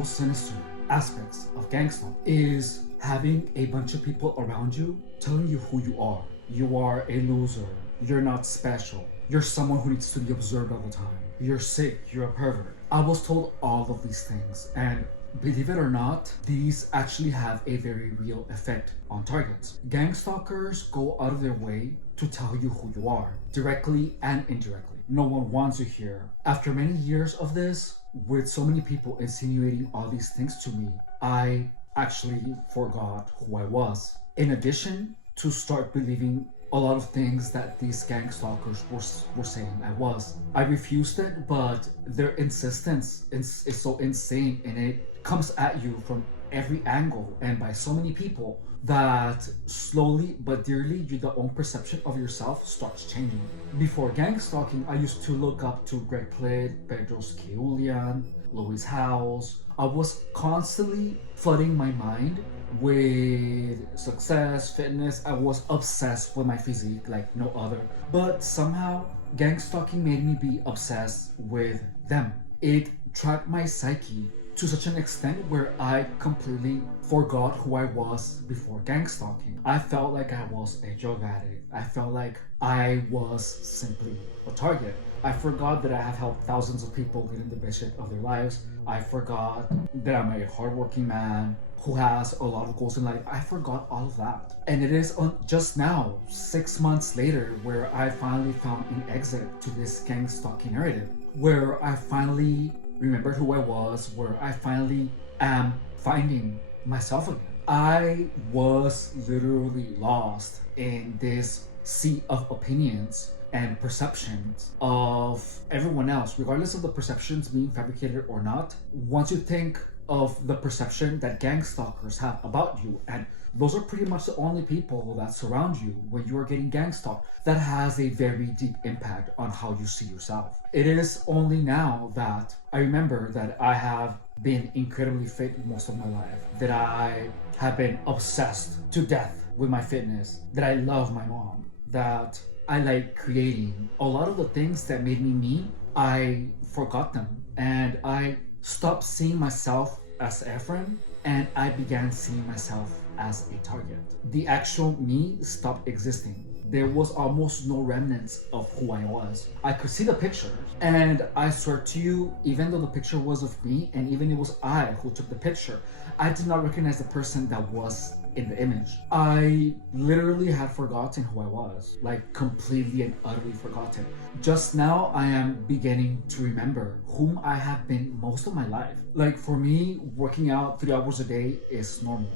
most sinister aspects of gangsta is having a bunch of people around you telling you who you are. You are a loser. You're not special. You're someone who needs to be observed all the time. You're sick. You're a pervert. I was told all of these things, and believe it or not, these actually have a very real effect on targets. Gang stalkers go out of their way to tell you who you are, directly and indirectly. No one wants you here. After many years of this, with so many people insinuating all these things to me, I actually forgot who I was. In addition to start believing a lot of things that these gang stalkers were saying I was. I refused it, but their insistence is so insane, and it comes at you from every angle and by so many people that slowly but dearly your own perception of yourself starts changing. Before gang stalking, I used to look up to Greg Plitt, Pedro's Keulian, Louis Howes. I was constantly flooding my mind with success, fitness. I was obsessed with my physique like no other. But somehow, gang stalking made me be obsessed with them. It tracked my psyche to such an extent where I completely forgot who I was before gang stalking. I felt like I was a drug addict. I felt like I was simply a target. I forgot that I have helped thousands of people get in the best shape of their lives. I forgot that I'm a hardworking man who has a lot of goals in life. I forgot all of that. And it is just now, 6 months later, where I finally found an exit to this gang stalking narrative, where I finally remembered who I was, where I finally am finding myself again. I was literally lost in this sea of opinions and perceptions of everyone else, regardless of the perceptions being fabricated or not. Once you think of the perception that gang stalkers have about you, and those are pretty much the only people that surround you when you are getting gang stalked, that has a very deep impact on how you see yourself. It is only now that I remember that I have been incredibly fit most of my life, that I have been obsessed to death with my fitness, that I love my mom, that I like creating. A lot of the things that made me, I forgot them, and I stopped seeing myself as Efren, and I began seeing myself as a target. The actual me stopped existing. There was almost no remnants of who I was. I could see the pictures, and I swear to you, even though the picture was of me, and even it was I who took the picture, I did not recognize the person that was in the image. I literally had forgotten who I was, like completely and utterly forgotten. Just now, I am beginning to remember whom I have been most of my life. Like for me, working out 3 hours a day is normal.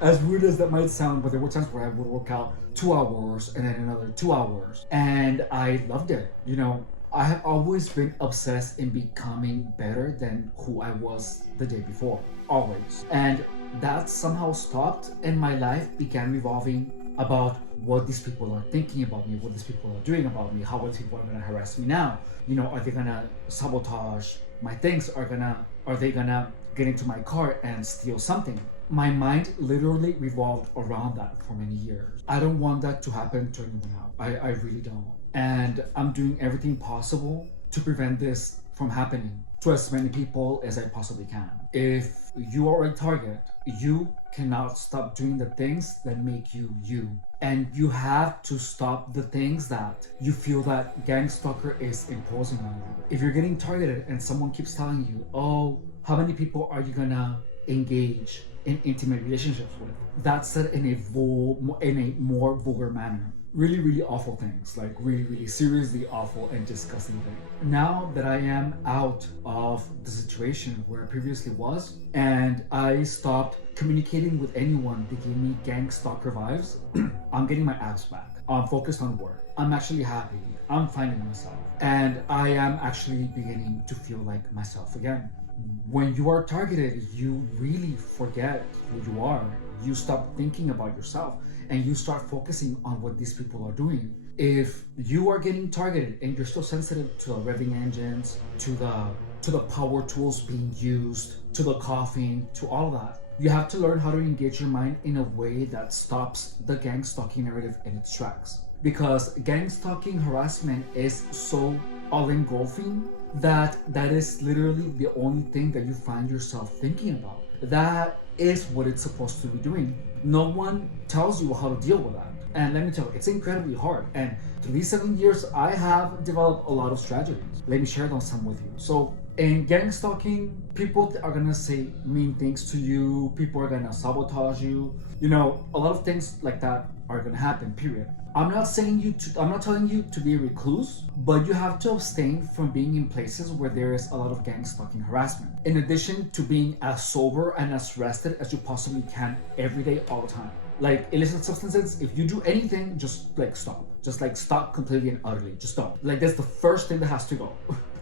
As weird as that might sound, but there were times where I would work out 2 hours and then another 2 hours, and I loved it. You know, I have always been obsessed in becoming better than who I was the day before, always. And that somehow stopped, and my life began revolving about what these people are thinking about me, what these people are doing about me, how these people are gonna harass me now. You know, are they gonna sabotage my things? Are they gonna get into my car and steal something? My mind literally revolved around that for many years. I don't want that to happen to anyone else. I really don't. And I'm doing everything possible to prevent this from happening to as many people as I possibly can. If you are a target, you cannot stop doing the things that make you you. And you have to stop the things that you feel that gang stalker is imposing on you. If you're getting targeted and someone keeps telling you, oh, how many people are you gonna engage in intimate relationships with? That's said in a more vulgar manner. Really, really awful things, like really, really seriously awful and disgusting things. Now that I am out of the situation where I previously was, and I stopped communicating with anyone that gave me gang stalker vibes, I'm getting my abs back. I'm focused on work. I'm actually happy. I'm finding myself. And I am actually beginning to feel like myself again. When you are targeted, you really forget who you are. You stop thinking about yourself, and you start focusing on what these people are doing. If you are getting targeted and you're still sensitive to the revving engines, to the power tools being used, to the coughing, to all of that, you have to learn how to engage your mind in a way that stops the gang stalking narrative in its tracks. Because gang stalking harassment is so all engulfing that is literally the only thing that you find yourself thinking about. That is what it's supposed to be doing. No one tells you how to deal with that. And let me tell you, it's incredibly hard. And through these 7 years, I have developed a lot of strategies. Let me share some with you. So in gang stalking, people are gonna say mean things to you. People are gonna sabotage you. You know, a lot of things like that are gonna happen, period. I'm not telling you to be a recluse, but you have to abstain from being in places where there is a lot of gang stalking harassment. In addition to being as sober and as rested as you possibly can every day, all the time. Like illicit substances, if you do anything, just like stop. Just like stop completely and utterly. Just don't. Like that's the first thing that has to go.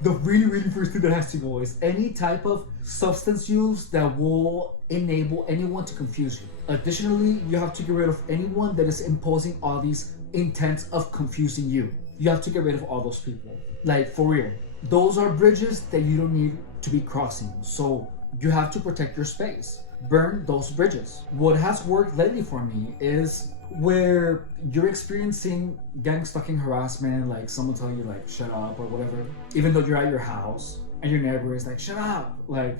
The really, really first thing that has to go is any type of substance use that will enable anyone to confuse you. Additionally, you have to get rid of anyone that is imposing all these intents of confusing you. You have to get rid of all those people. Like for real. Those are bridges that you don't need to be crossing. So you have to protect your space. Burn those bridges. What has worked lately for me is where you're experiencing gang stalking harassment, like someone telling you like shut up or whatever, even though you're at your house and your neighbor is like shut up, like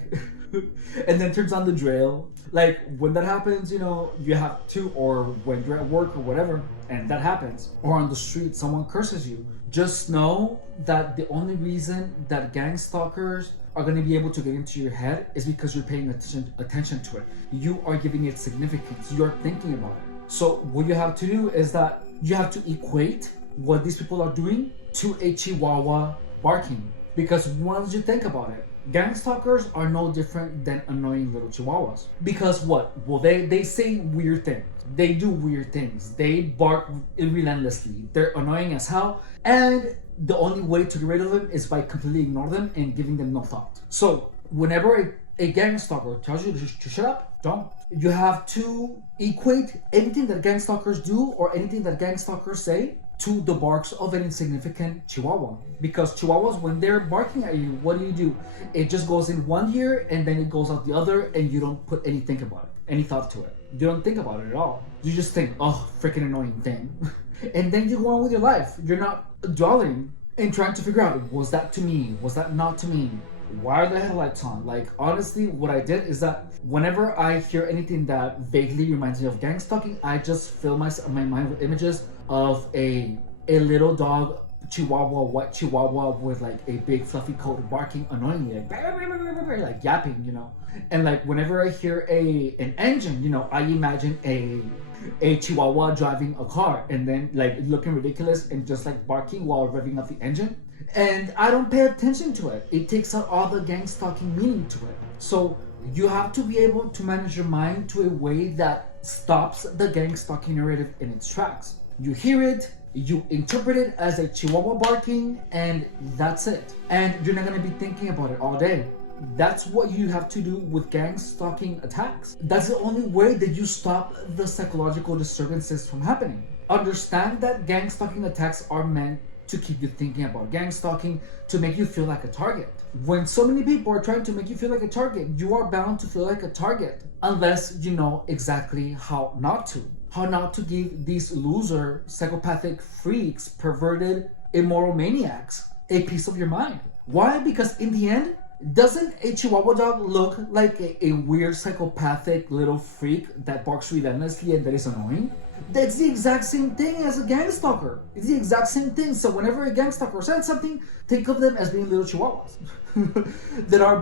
and then turns on the drill. Like when that happens, you know, you have to, or when you're at work or whatever and that happens, or on the street someone curses you, just know that the only reason that gang stalkers are going to be able to get into your head is because you're paying attention to it. You are giving it significance. You are thinking about it. So what you have to do is that you have to equate what these people are doing to a chihuahua barking. Because once you think about it, gang stalkers are no different than annoying little chihuahuas. Because what? Well, they say weird things. They do weird things. They bark relentlessly. They're annoying as hell. And the only way to get rid of them is by completely ignoring them and giving them no thought. So whenever a gang stalker tells you to shut up, don't. You have to equate anything that gang stalkers do or anything that gang stalkers say to the barks of an insignificant chihuahua. Because chihuahuas, when they're barking at you, what do? It just goes in one ear and then it goes out the other, and you don't put any think about it, any thought to it. You don't think about it at all. You just think, oh, freaking annoying thing. And then you go on with your life. You're not dwelling and trying to figure out, was that to me? Was that not to me? Why are the headlights on? Like, honestly, what I did is that whenever I hear anything that vaguely reminds me of gang stalking, I just fill my mind with images of a little dog, white chihuahua with like a big fluffy coat barking annoyingly, like yapping, you know. And like whenever I hear an engine, you know, I imagine a chihuahua driving a car and then like looking ridiculous and just like barking while revving up the engine. And I don't pay attention to it. It takes out all the gang stalking meaning to it. So you have to be able to manage your mind to a way that stops the gang stalking narrative in its tracks. You hear it, you interpret it as a chihuahua barking, and that's it. And you're not gonna be thinking about it all day. That's what you have to do with gang stalking attacks. That's the only way that you stop the psychological disturbances from happening. Understand that gang stalking attacks are meant to keep you thinking about gang stalking, to make you feel like a target. When so many people are trying to make you feel like a target, you are bound to feel like a target unless you know exactly how not to. How not to give these loser, psychopathic freaks, perverted, immoral maniacs a piece of your mind. Why? Because in the end, doesn't a chihuahua dog look like a weird psychopathic little freak that barks relentlessly and that is annoying? That's the exact same thing as a gang stalker. It's the exact same thing. So whenever a gang stalker says something, think of them as being little chihuahuas that are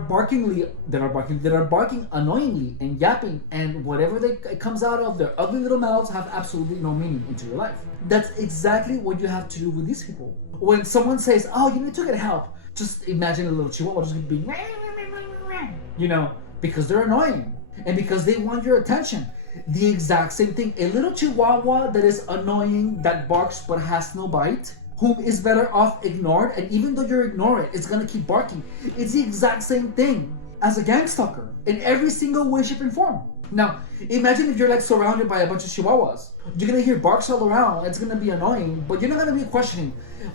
barking annoyingly and yapping, and whatever comes out of their ugly little mouths have absolutely no meaning into your life. That's exactly what you have to do with these people. When someone says, "Oh, you need to get help," just imagine a little chihuahua just being, you know, because they're annoying and because they want your attention. The exact same thing. A little chihuahua that is annoying, that barks but has no bite, whom is better off ignored, and even though you ignore it, it's gonna keep barking. It's the exact same thing as a gang stalker in every single way, shape, and form. Now, imagine if you're like surrounded by a bunch of chihuahuas. You're gonna hear barks all around. It's gonna be annoying, but you're not gonna be questioning,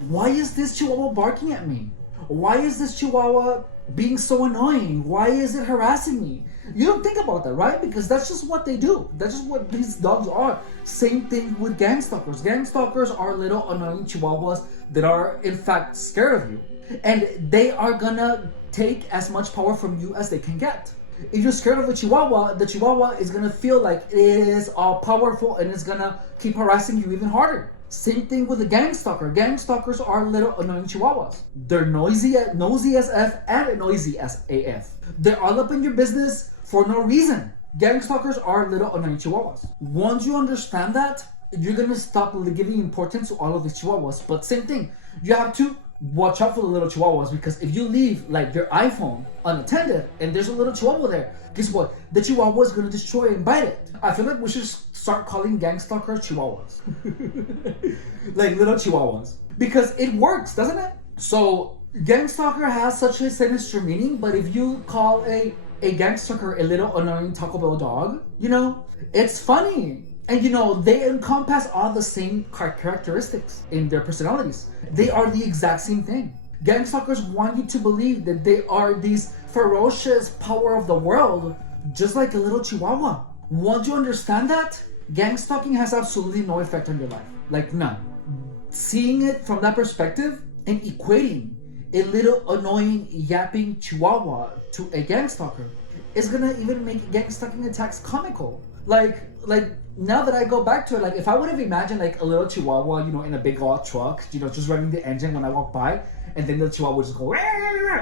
why is this chihuahua barking at me? Why is this chihuahua being so annoying? Why is it harassing me? You don't think about that, right? Because that's just what they do. That's just what these dogs are. Same thing with gang stalkers. Gang stalkers are little annoying chihuahuas that are in fact scared of you. And they are gonna take as much power from you as they can get. If you're scared of the Chihuahua is gonna feel like it is all powerful and it's gonna keep harassing you even harder. Same thing with the gang stalker. Gang stalkers are little annoying Chihuahuas. They're nosy as F and noisy as AF. They're all up in your business for no reason. Gang stalkers are little annoying Chihuahuas. Once you understand that, you're gonna stop giving importance to all of these Chihuahuas. But same thing, you have to watch out for the little Chihuahuas, because if you leave like your iPhone unattended and there's a little Chihuahua there, guess what? The Chihuahua is gonna destroy and bite it. I feel like we should start calling gang stalkers Chihuahuas. Like little Chihuahuas. Because it works, doesn't it? So gang stalker has such a sinister meaning, but if you call a gang stalker a little annoying Taco Bell dog, you know, it's funny. And you know, they encompass all the same characteristics in their personalities. They are the exact same thing. Gang stalkers want you to believe that they are these ferocious power of the world, just like a little Chihuahua. Once you understand that, gang stalking has absolutely no effect on your life. Like none. Seeing it from that perspective and equating a little annoying yapping Chihuahua to a gang stalker is gonna even make gang stalking attacks comical. Like now that I go back to it, like if I would have imagined like a little Chihuahua, you know, in a big old truck, you know, just running the engine when I walk by, and then the Chihuahua would just go,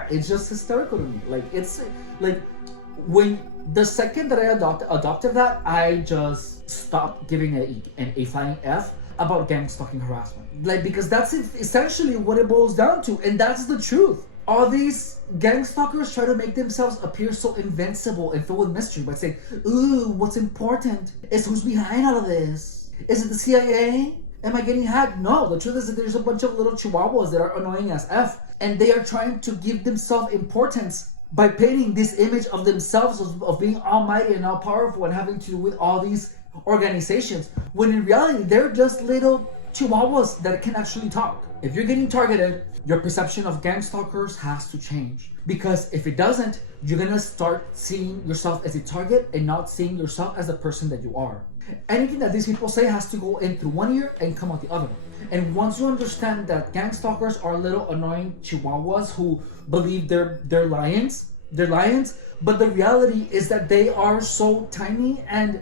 it's just hysterical to me. Like it's like when the second that I adopted that, I just stopped giving an a flying F about gang stalking harassment. Like because that's essentially what it boils down to, and that's the truth. All these gang stalkers try to make themselves appear so invincible and filled with mystery by saying, ooh, what's important is who's behind all of this. Is it the CIA? Am I getting hacked? No, the truth is that there's a bunch of little Chihuahuas that are annoying as F, and they are trying to give themselves importance by painting this image of themselves of being almighty and all powerful and having to do with all these organizations, when in reality they're just little Chihuahuas that can actually talk. If you're getting targeted, your perception of gang stalkers has to change. Because if it doesn't, you're gonna start seeing yourself as a target and not seeing yourself as the person that you are. Anything that these people say has to go in through one ear and come out the other. And once you understand that gang stalkers are little annoying Chihuahuas who believe they're lions, but the reality is that they are so tiny and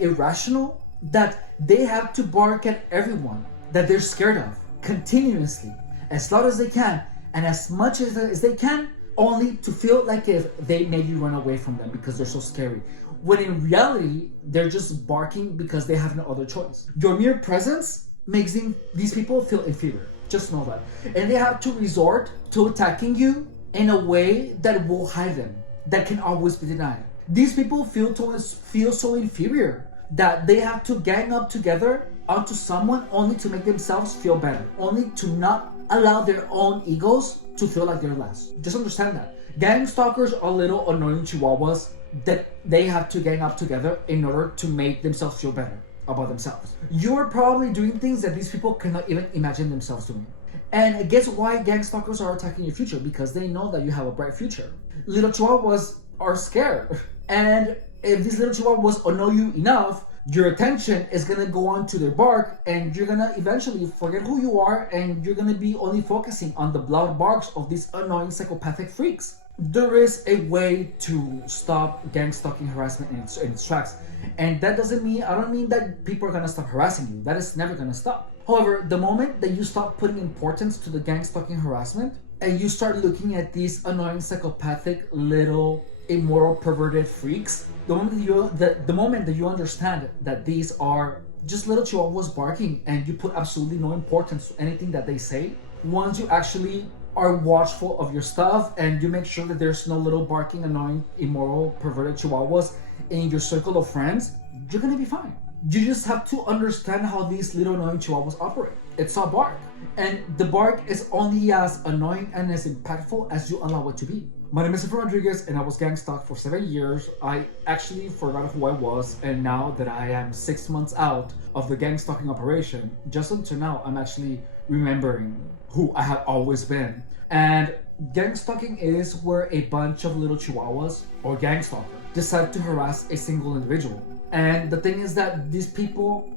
irrational that they have to bark at everyone that they're scared of continuously, as loud as they can, and as much as they can, only to feel like if they maybe run away from them because they're so scary. When in reality, they're just barking because they have no other choice. Your mere presence makes these people feel inferior. Just know that. And they have to resort to attacking you in a way that will hide them, that can always be denied. These people feel so inferior that they have to gang up together onto someone only to make themselves feel better, only to not allow their own egos to feel like they're less. Just understand that. Gang stalkers are little annoying Chihuahuas that they have to gang up together in order to make themselves feel better about themselves. You are probably doing things that these people cannot even imagine themselves doing. And guess why gang stalkers are attacking your future? Because they know that you have a bright future. Little Chihuahuas are scared. And if these little Chihuahuas annoy you enough, your attention is gonna go on to their bark, and you're gonna eventually forget who you are, and you're gonna be only focusing on the loud barks of these annoying psychopathic freaks. There is a way to stop gang stalking harassment in its tracks, and that doesn't mean, I don't mean that people are gonna stop harassing you. That is never gonna stop. However, the moment that you stop putting importance to the gang stalking harassment, and you start looking at these annoying psychopathic little immoral perverted freaks, the moment that you understand that these are just little Chihuahuas barking, and you put absolutely no importance to anything that they say, once you actually are watchful of your stuff and you make sure that there's no little barking, annoying, immoral, perverted Chihuahuas in your circle of friends, you're gonna be fine. You just have to understand how these little annoying Chihuahuas operate. It's a bark, and the bark is only as annoying and as impactful as you allow it to be. My name is Efrain Rodriguez, and I was gang stalked for 7 years. I actually forgot who I was, and now that I am 6 months out of the gang stalking operation, just until now, I'm actually remembering who I have always been. And gang stalking is where a bunch of little Chihuahuas, or gang stalkers, decide to harass a single individual. And the thing is that these people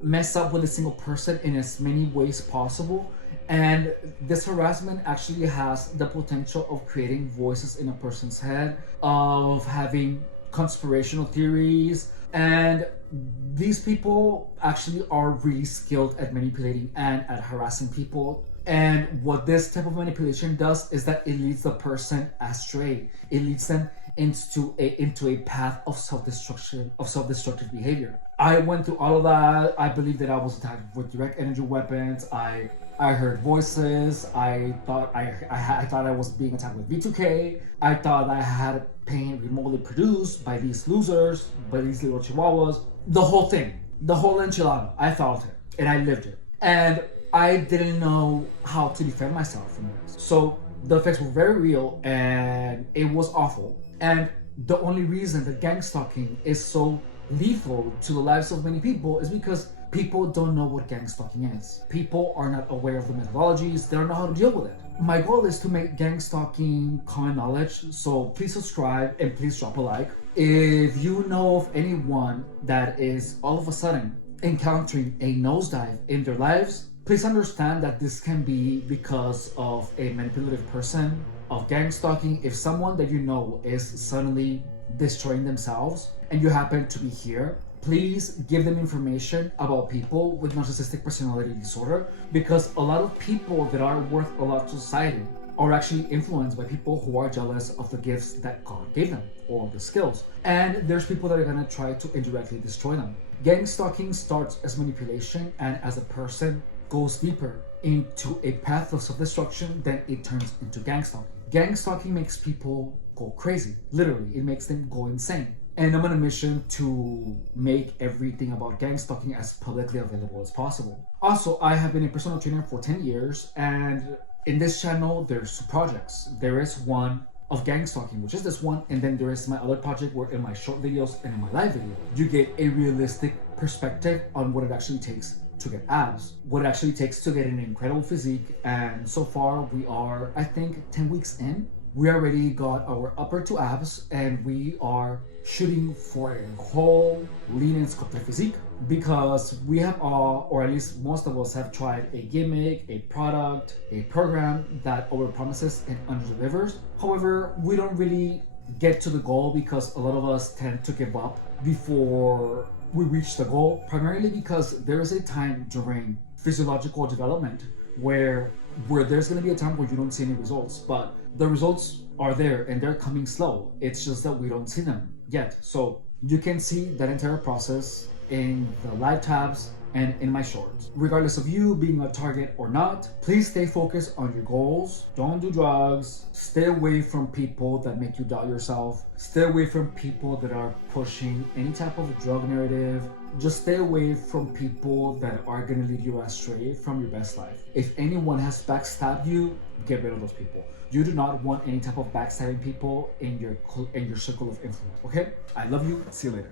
mess up with a single person in as many ways possible, And this harassment actually has the potential of creating voices in a person's head, of having conspirational theories, and these people actually are really skilled at manipulating and at harassing people. And what this type of manipulation does is that it leads the person astray. It leads them into a path of self-destructive behavior. I went through all of that. I believe that I was attacked with direct energy weapons. I heard voices. I thought I was being attacked with V2K. I thought I had pain remotely produced by these losers, by these little chihuahuas. The whole thing, the whole enchilada. I felt it and I lived it. And I didn't know how to defend myself from this. So the effects were very real and it was awful. And the only reason that gang stalking is so lethal to the lives of many people is because people don't know what gang stalking is. People are not aware of the methodologies, they don't know how to deal with it. My goal is to make gang stalking common knowledge, so please subscribe and please drop a like. If you know of anyone that is all of a sudden encountering a nosedive in their lives, please understand that this can be because of a manipulative person, of gang stalking. If someone that you know is suddenly destroying themselves and you happen to be here, please give them information about people with narcissistic personality disorder, because a lot of people that are worth a lot to society are actually influenced by people who are jealous of the gifts that God gave them or the skills. And there's people that are gonna try to indirectly destroy them. Gang stalking starts as manipulation, and as a person goes deeper into a path of self-destruction, then it turns into gang stalking. Gang stalking makes people go crazy. Literally, it makes them go insane. And I'm on a mission to make everything about gang stalking as publicly available as possible. Also, I have been a personal trainer for 10 years, and in this channel, there's 2 projects. There is one of gang stalking, which is this one, and then there is my other project where in my short videos and in my live video, you get a realistic perspective on what it actually takes to get abs, what it actually takes to get an incredible physique. And so far we are, I think, 10 weeks in. We already got our upper 2 abs and we are shooting for a whole lean and sculpted physique, because we have all, or at least most of us, have tried a gimmick, a product, a program that overpromises and underdelivers. However, we don't really get to the goal because a lot of us tend to give up before we reach the goal, primarily because there is a time during physiological development where there's going to be a time where you don't see any results, but the results are there and they're coming slow. It's just that we don't see them yet. So you can see that entire process in the live tabs and in my shorts. Regardless of you being a target or not, please stay focused on your goals. Don't do drugs. Stay away from people that make you doubt yourself. Stay away from people that are pushing any type of drug narrative. Just stay away from people that are gonna lead you astray from your best life. If anyone has backstabbed you, get rid of those people. You do not want any type of backstabbing people in your circle of influence, okay? I love you. See you later.